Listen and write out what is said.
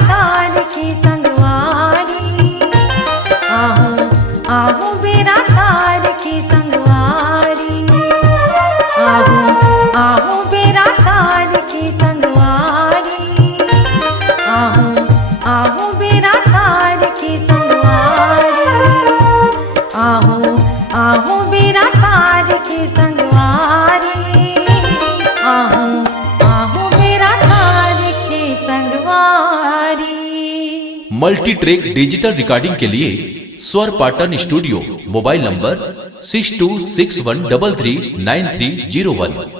तार की संगवारी, आहूं आहूं बेरा तार की संगवारी, आहूं आहूं बेरा तार की संगवारी, आहूं आहूं बेरा तार की संगवारी, आहूं आहूं बेरा तार की संगवारी, आहूं आहूं बेरा तार की संगवारी। मल्टी ट्रैक डिजिटल रिकॉर्डिंग के लिए स्वर पाटन स्टूडियो, मोबाइल नंबर 6261339301।